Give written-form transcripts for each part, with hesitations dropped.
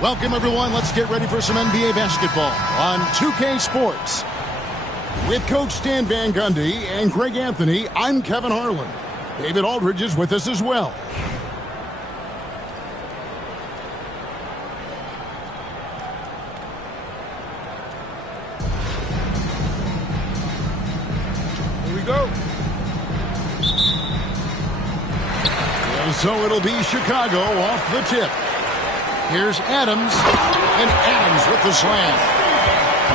Welcome, everyone. Let's get ready for some NBA basketball on 2K Sports. With Coach Stan Van Gundy and Greg Anthony, I'm Kevin Harlan. David Aldridge is with us as well. Here we go. And so it'll be Chicago off the tip. Here's Adams, and Adams with the slam.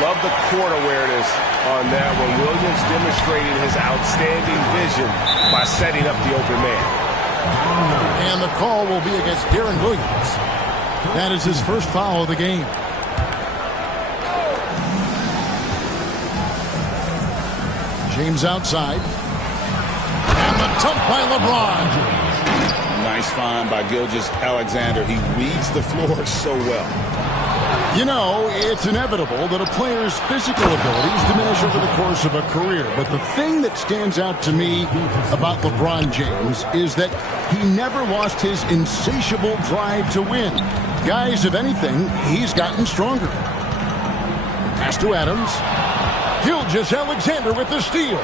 Love the court awareness on that one. Williams demonstrating his outstanding vision by setting up the open man. And the call will be against Darren Williams. That is his first foul of the game. James outside. And the dunk by LeBron. Nice find by Gilgeous-Alexander. He reads the floor so well. You know, it's inevitable that a player's physical abilities diminish over the course of a career. But the thing that stands out to me about LeBron James is that he never lost his insatiable drive to win. Guys, if anything, he's gotten stronger. Pass to Adams. Gilgeous-Alexander with the steal.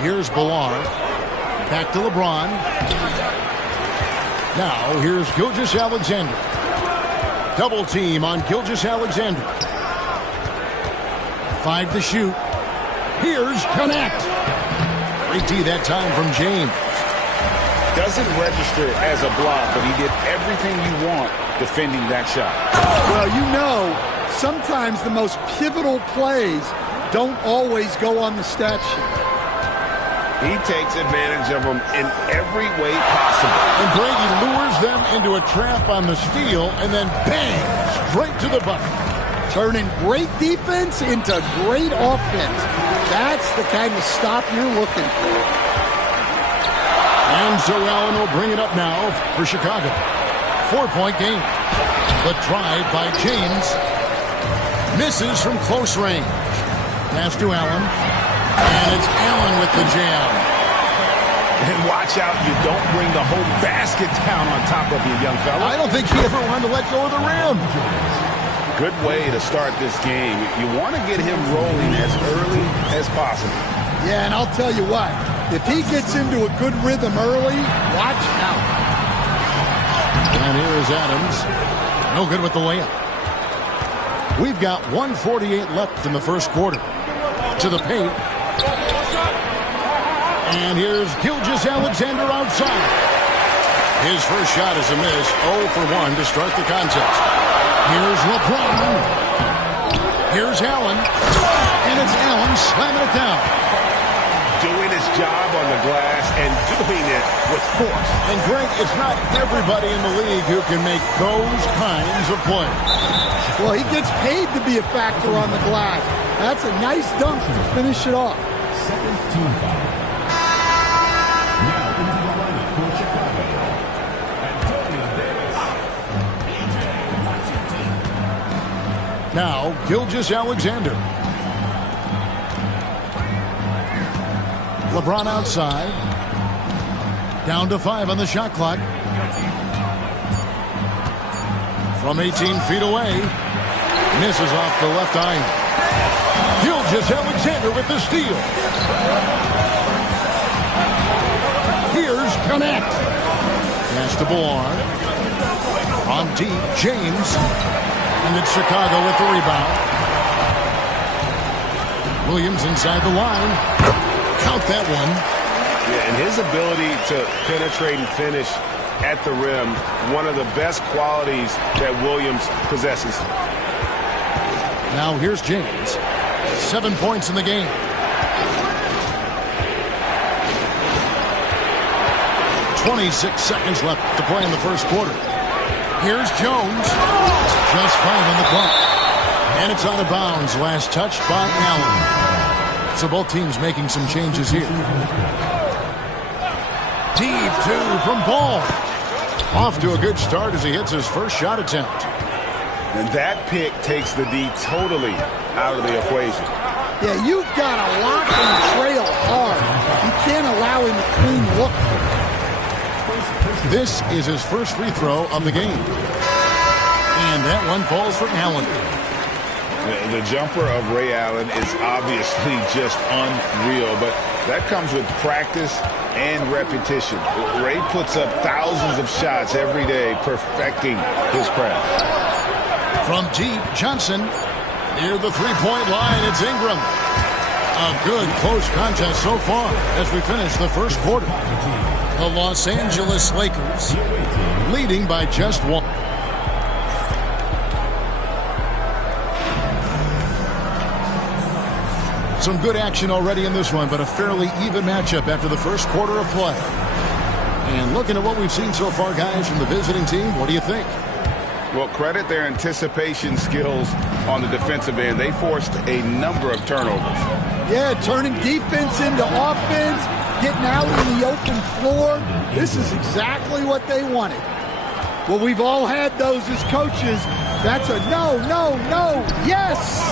Here's Ballard. Back to LeBron. Now, here's Gilgeous-Alexander. Double team on Gilgeous-Alexander. 5 to shoot. Here's Connect. Great D that time from James. Doesn't register as a block, but he did everything you want defending that shot. Well, you know, sometimes the most pivotal plays don't always go on the stat sheet. He takes advantage of them in every way possible. And Brady lures them into a trap on the steal, and then bang, straight to the bucket. Turning great defense into great offense. That's the kind of stop you're looking for. And so Allen will bring it up now for Chicago. 4-point game. The drive by James. Misses from close range. Pass to Allen. And it's Allen with the jam. And watch out, you don't bring the whole basket down on top of you, young fella. I don't think he ever wanted to let go of the rim. Good way to start this game. You want to get him rolling as early as possible. Yeah, and I'll tell you what, if he gets into a good rhythm early, watch out. And here is Adams. No good with the layup. We've got 1:48 left in the first quarter. To the paint. And here's Gilgeous-Alexander outside. His first shot is a miss. 0 for 1 to start the contest. Here's LeBron. Here's Allen. And it's Allen slamming it down. Doing his job on the glass and doing it with force. And Greg, it's not everybody in the league who can make those kinds of plays. Well, he gets paid to be a factor on the glass. That's a nice dunk to finish it off. Now, Gilgeous-Alexander. LeBron outside. Down to 5 on the shot clock. From 18 feet away. Misses off the left iron. Gilgeous-Alexander with the steal. Here's Connect. Pass to Ballard. On deep, James. And it's Chicago with the rebound. Williams inside the line. Count that one. Yeah, and his ability to penetrate and finish at the rim, one of the best qualities that Williams possesses. Now here's James. 7 points in the game. .26 seconds left to play in the first quarter. Here's Jones. Just 5 on the clock. And it's out of bounds. Last touched by Allen. So both teams making some changes here. Deep 2 from Ball. Off to a good start as he hits his first shot attempt. And that pick takes the D totally out of the equation. Yeah, you've got to lock and trail hard. You can't allow him a clean look. This is his first free throw of the game. And that one falls for Allen. The jumper of Ray Allen is obviously just unreal, but that comes with practice and repetition. Ray puts up thousands of shots every day, perfecting his craft. From deep, Johnson near the three-point line. It's Ingram. A good close contest so far as we finish the first quarter. The Los Angeles Lakers leading by just one. Some good action already in this one, but a fairly even matchup after the first quarter of play. And looking at what we've seen so far, guys, from the visiting team, what do you think? Well, credit their anticipation skills on the defensive end. They forced a number of turnovers. Yeah, turning defense into offense, getting out on the open floor. This is exactly what they wanted. Well, we've all had those as coaches. That's a no, no, no, yes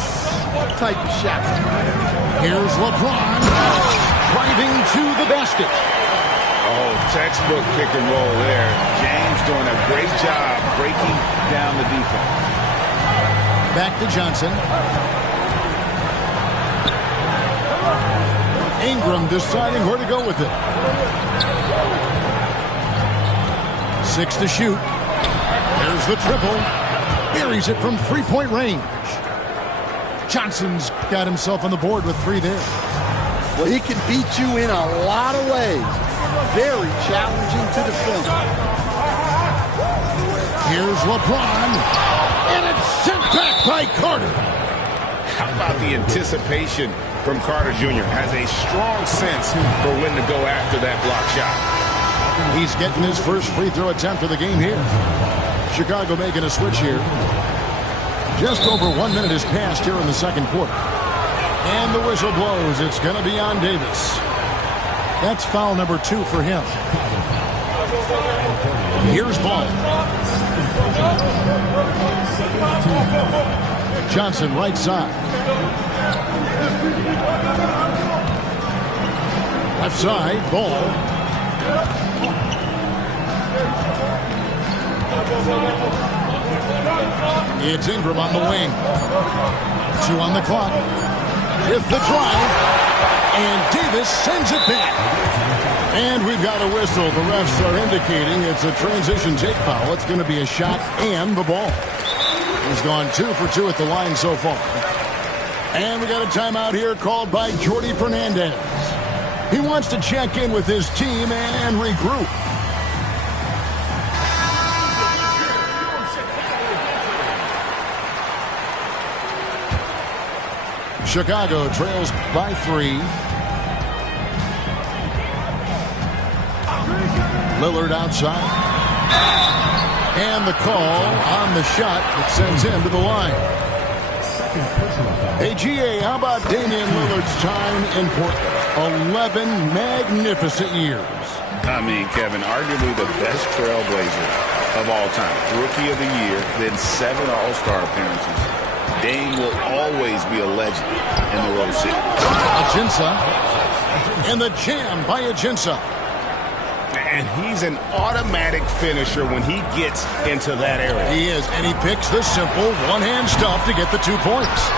type of shot. Here's LeBron driving to the basket. Oh, textbook pick and roll there. James doing a great job breaking down the defense. Back to Johnson. Ingram deciding where to go with it. 6 to shoot. There's the triple. Buries it from three-point range. Johnson's got himself on the board with 3 there. Well, he can beat you in a lot of ways. Very challenging to defend. Here's LeBron. And it's sent back by Carter. How about the anticipation from Carter Jr.? Has a strong sense for when to go after that block shot. He's getting his first free throw attempt of the game here. Chicago making a switch here. Just over 1 minute has passed here in the second quarter. And the whistle blows. It's going to be on Davis. That's foul number 2 for him. Here's Ball. Johnson right side. Left side, Ball. It's Ingram on the wing. 2 on the clock. With the drive. And Davis sends it back. And we've got a whistle. The refs are indicating it's a transition take foul. It's going to be a shot and the ball. He's gone 2 for 2 at the line so far. And we got a timeout here called by Jordi Fernandez. He wants to check in with his team and regroup. Chicago trails by 3. Lillard outside. And the call on the shot that sends him to the line. Hey, GA, how about Damian Lillard's time in Portland? 11 magnificent years. I mean, Kevin, arguably the best trailblazer of all time. Rookie of the year, then 7 All-Star appearances. Dame will always be a legend in the Rose City. Ajinça. And the jam by Ajinça. And he's an automatic finisher when he gets into that area. He is, and he picks the simple one-hand stuff to get the 2 points.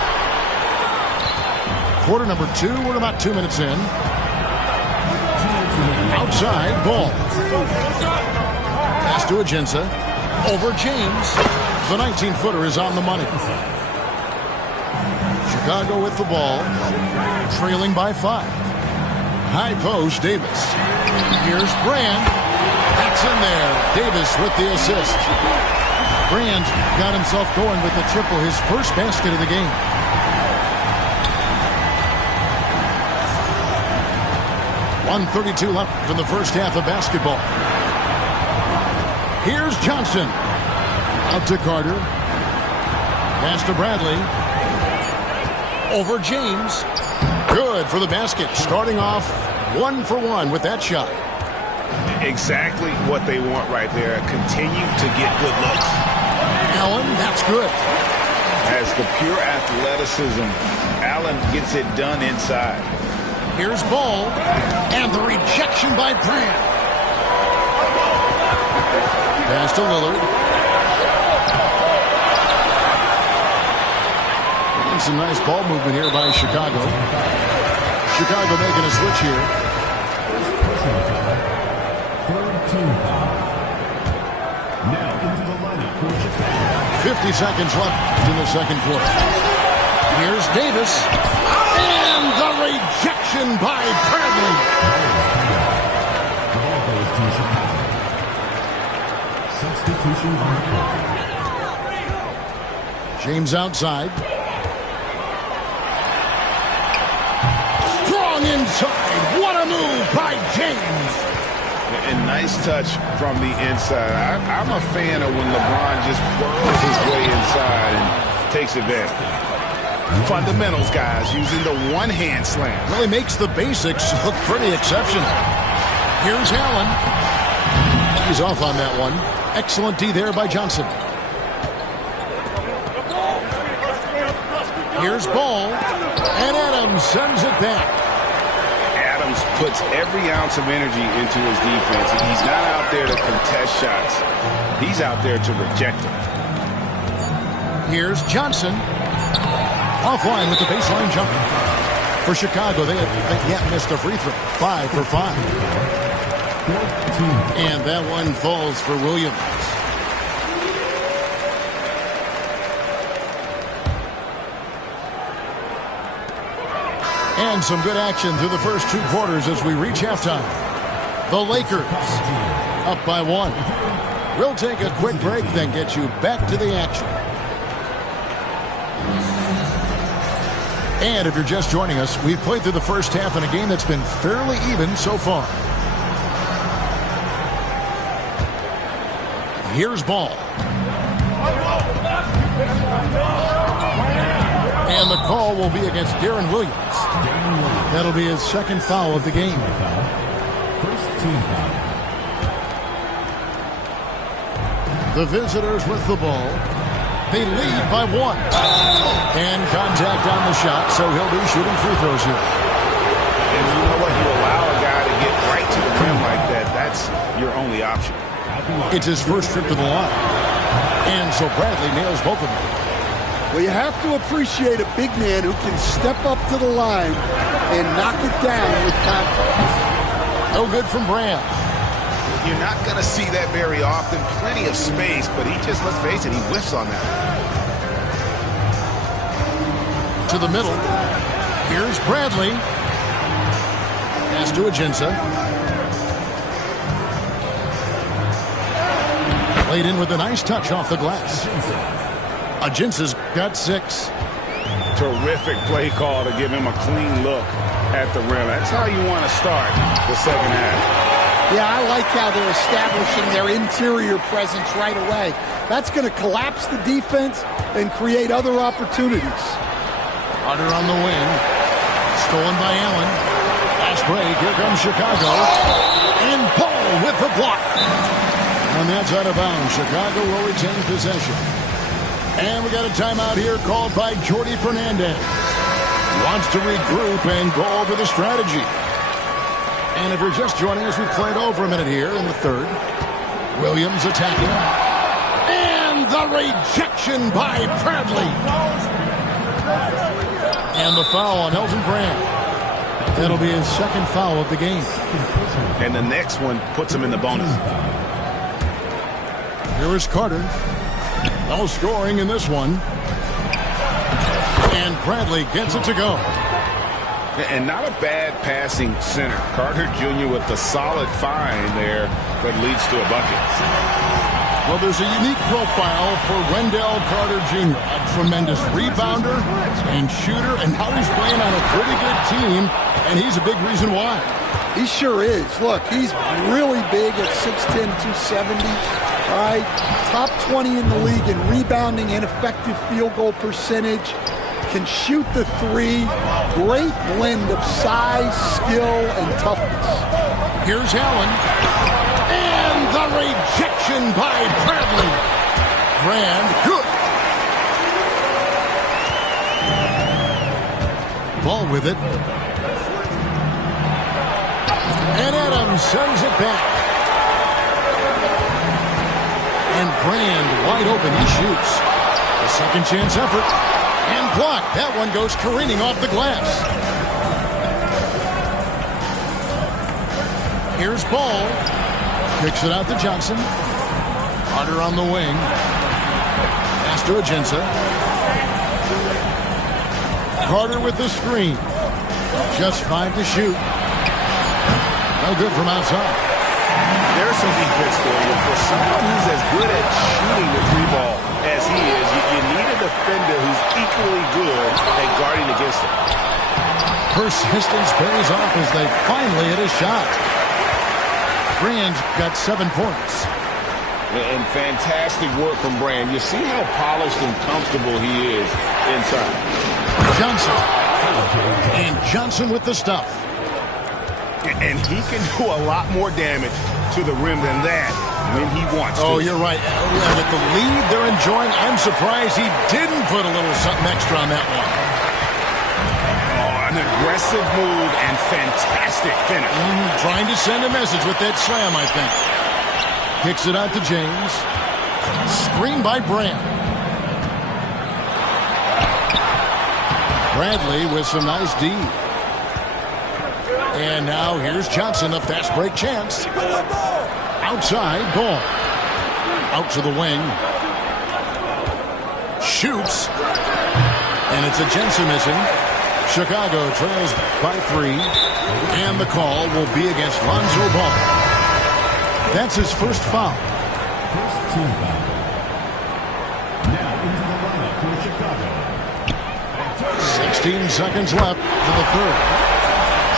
Quarter number 2, we're about 2 minutes in. Outside, Ball. Pass to Ajinça. Over James. The 19-footer is on the money. Chicago with the ball, trailing by 5. High post, Davis. Here's Brand. That's in there. Davis with the assist. Brand got himself going with the triple, his first basket of the game. .132 left in the first half of basketball. Here's Johnson. Out to Carter. Pass to Bradley. Over James. Good for the basket. Starting off 1 for 1 with that shot. Exactly what they want right there. Continue to get good looks. Allen, that's good. As the pure athleticism, Allen gets it done inside. Here's Ball. And the rejection by Brand. Pass to Lillard. And some nice ball movement here by Chicago. Chicago making a switch here. 50 seconds left in the second quarter. Here's Davis. And the rejection by Bradley. James outside. Strong inside. What a move by James. And nice touch from the inside. I'm a fan of when LeBron just whirls his way inside and takes advantage. Fundamentals, guys, using the one-hand slam. Really makes the basics look pretty exceptional. Here's Allen. He's off on that one. Excellent D there by Johnson. Here's Ball. And Adams sends it back. Adams puts every ounce of energy into his defense. He's not out there to contest shots. He's out there to reject them. Here's Johnson. Offline with the baseline jumper. For Chicago, they have yet missed a free throw. 5 for 5. And that one falls for Williams. And some good action through the first 2 quarters as we reach halftime. The Lakers up by 1. We'll take a quick break, then get you back to the action. And if you're just joining us, we've played through the first half in a game that's been fairly even so far. Here's Ball. And the call will be against Darren Williams. That'll be his second foul of the game. The visitors with the ball. They lead by 1. And contact on the shot, so he'll be shooting free throws here. And you know what? You allow a guy to get right to the rim like that. That's your only option. It's his first trip to the line. And so Bradley nails both of them. Well, you have to appreciate a big man who can step up to the line and knock it down with confidence. No good from Brand. You're not going to see that very often. Plenty of space, but he just, let's face it, he whiffs on that. To the middle. Here's Bradley. Pass to Ajinça. Played in with a nice touch off the glass. Ajinça's got 6. Terrific play call to give him a clean look at the rim. That's how you want to start the second half. Yeah, I like how they're establishing their interior presence right away. That's going to collapse the defense and create other opportunities. Carter on the wing. Stolen by Allen. Fast break. Here comes Chicago. And Ball with the block. On the outside of bounds, Chicago will retain possession. And we got a timeout here called by Jordi Fernandez. Wants to regroup and go over the strategy. And if you're just joining us, we played over a minute here in the third. Williams attacking. And the rejection by Bradley. And the foul on Elton Brand. That'll be his second foul of the game. And the next one puts him in the bonus. Here is Carter. No scoring in this one. And Bradley gets it to go. And not a bad passing center. Carter Jr. with the solid find there that leads to a bucket. Well, there's a unique profile for Wendell Carter Jr. A tremendous rebounder and shooter, and now he's playing on a pretty good team, and he's a big reason why. He sure is. Look, he's really big at 6'10", 270. All right, top 20 in the league in rebounding and effective field goal percentage. Can shoot the 3. Great blend of size, skill, and toughness. Here's Allen. And the rejection by Bradley. Brand, good. Ball with it. And Adams sends it back. And Brand wide open. He shoots. A second chance effort. And blocked. That one goes careening off the glass. Here's Ball. Kicks it out to Johnson. Carter on the wing. Pass to Agenza. Carter with the screen. Just 5 to shoot. No good from outside. There's some defense for you. For someone who's as good at shooting the three ball as he is, you need a defender who's equally good at guarding against him. Persistence pays off as they finally hit a shot. Brand's got 7 points. And fantastic work from Brand. You see how polished and comfortable he is inside. Johnson. And Johnson with the stuff. And he can do a lot more damage to the rim than that when he wants to. Oh, you're right. With the lead they're enjoying, I'm surprised he didn't put a little something extra on that one. An aggressive move and fantastic finish. Trying to send a message with that slam, I think. Kicks it out to James. Screen by Brand. Bradley with some nice D. And now here's Johnson, a fast break chance. Outside, Ball. Out to the wing. Shoots. And it's Agenza missing. Chicago trails by 3. And the call will be against Lonzo Ball. That's his first foul. First team foul. Now into the lineup for Chicago. 16 seconds left for the third.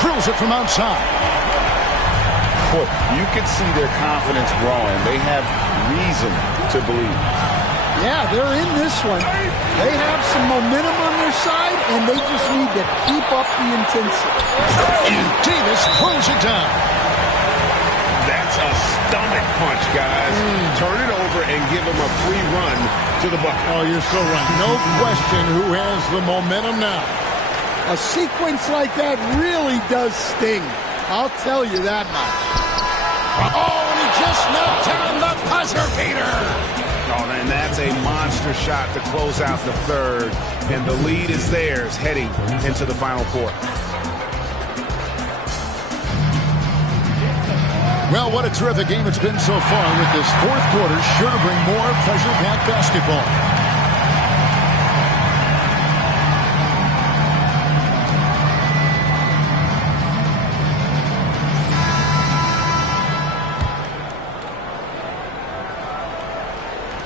Drills it from outside. Boy, you can see their confidence growing. They have reason to believe. Yeah, they're in this one. They have some momentum on their side, and they just need to keep up the intensity. And Davis throws it down. That's a stomach punch, guys. Turn it over and give him a free run to the bucket. Oh, you're so right. No question who has the momentum now. A sequence like that really does sting. I'll tell you that much. Oh, and he just knocked down the buzzer beater. Oh, and that's a monster shot to close out the third. And the lead is theirs heading into the final quarter. Well, what a terrific game it's been so far with this fourth quarter. Sure to bring more pressure-packed basketball.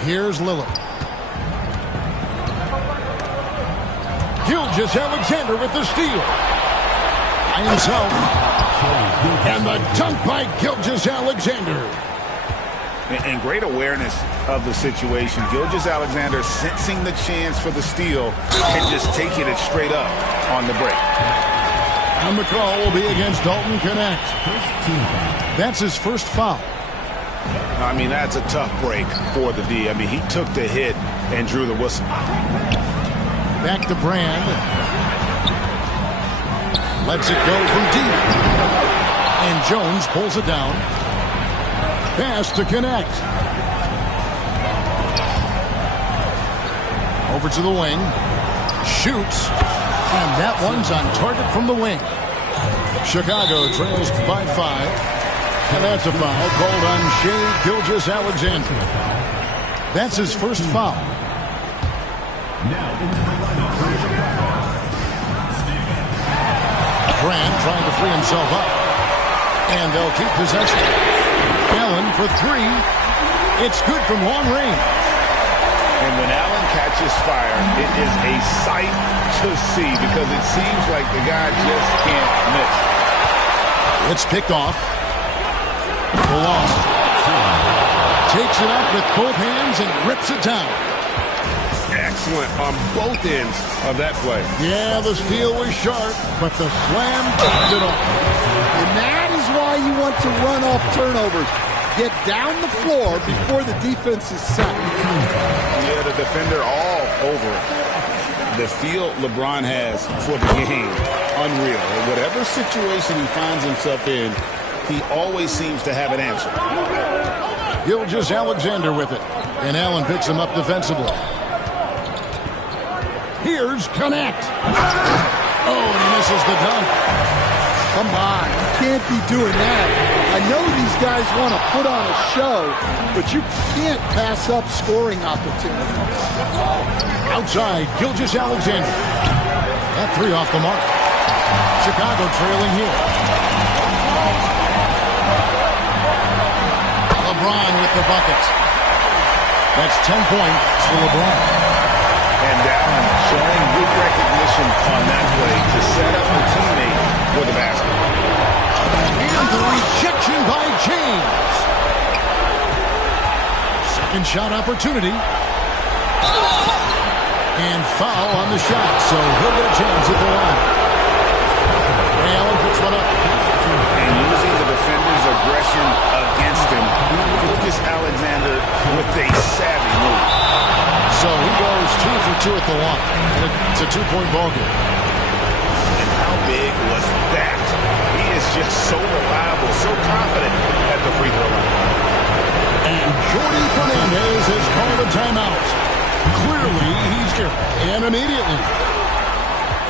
Here's Lillard. Gilgeous-Alexander with the steal. By himself. And the dunk by Gilgeous-Alexander. And great awareness of the situation. Gilgeous-Alexander sensing the chance for the steal and just taking it straight up on the break. And the call will be against Dalton Connect. That's his first foul. I mean, that's a tough break for the D. I mean, he took the hit and drew the whistle. Back to Brand. Lets it go from deep. And Jones pulls it down. Pass to Connect. Over to the wing. Shoots. And that one's on target from the wing. Chicago trails by 5. And that's a foul called on Shai Gilgeous-Alexander. That's his first foul. Brand trying to free himself up. And they'll keep possession. Allen for 3. It's good from long range. And when Allen catches fire, it is a sight to see because it seems like the guy just can't miss. It's picked off. Belong. Takes it up with both hands and rips it down. Excellent on both ends of that play. Yeah, the steal was sharp, but the slam topped it off. And that is why you want to run off turnovers. Get down the floor before the defense is set. Yeah, the defender all over it. The feel LeBron has for the game, unreal. Whatever situation he finds himself in, he always seems to have an answer. Gilgeous-Alexander with it. And Allen picks him up defensively. Here's Connect. Oh, and he misses the dunk. Come on, you can't be doing that. I know these guys want to put on a show, but you can't pass up scoring opportunities. Outside, Gilgeous-Alexander. That three off the mark. Chicago trailing here. LeBron with the bucket. That's 10 points for LeBron. And Allen showing good recognition on that play to set up the teammate for the basket. And the rejection by James. Second shot opportunity. And foul on the shot, so he'll get a chance at the line. Ray Allen puts one up. And using the defender's aggression against him, Gilgeous-Alexander with a savvy move. So he goes 2 for 2 at the line. And it's a 2-point ball game. And how big was that? He is just so reliable, so confident at the free throw line. And Jordi Fernandez has called a timeout. Clearly, he's here. And immediately.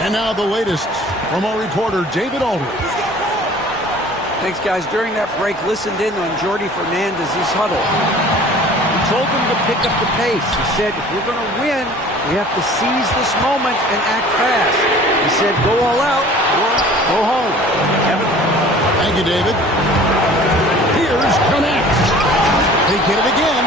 And now the latest from our reporter, David Aldridge. Thanks, guys. During that break, listened in on Jordi Fernandez's huddle. He told them to pick up the pace. He said, if we're going to win, we have to seize this moment and act fast. He said, go all out or go home. Kevin? Thank you, David. Here's Connect. They get it again.